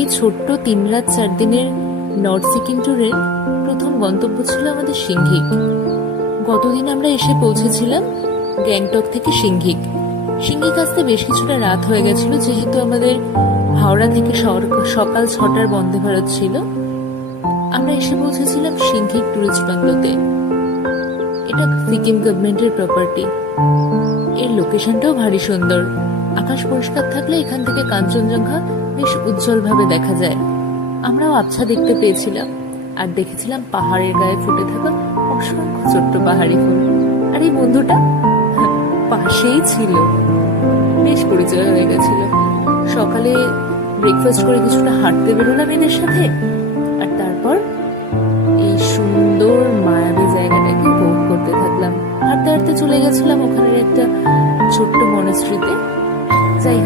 এই ছোট্ট 3 রাত 4 দিনের নর্থ সিকিম ট্যুরের প্রথম গন্তব্য ছিল আমাদের সিংঘিক। গতদিন আমরা এসে পৌঁছেছিলাম গ্যাংটক থেকে সিংঘিক। সিংঘিক আসতে বেশ কিছুটা রাত হয়ে গেছিল, যেহেতু আমাদের হাওড়া থেকে সকাল 6টার বন্দে ভারত ছিল। আমরা এসে পৌঁছেছিলাম সিংঘিক ট্যুরিস্ট বাংলোতে। এটা সিকিম গভর্নমেন্টের প্রপার্টি। এর লোকেশনটাও ভারী সুন্দর। আকাশ পরিষ্কার থাকলে এখান থেকে কাঞ্চনজঙ্ঘা বেশ উজ্জ্বলভাবে দেখা যায়। আমরাও আবছা দেখতে পেয়েছিলাম, আর দেখেছিলাম পাহাড়ের গায়ে ফুটে থাকা অসংখ্য ছোট্ট পাহাড়ি ফুল। আর এই বন্ধুটা পাশেই ছিল, বেশ পরিচয় হয়ে গেছিল। সকালে ব্রেকফাস্ট করে কিছুটা হাঁটতে বেরোলাম এদের সাথে, আর তারপর এই সুন্দর মায়াবী জায়গাটাকে উপভোগ করতে থাকলাম। হাঁটতে হাঁটতে চলে গেছিলাম ওখানের একটা ছোট্ট মনেস্ট্রিতে। যাই হোক,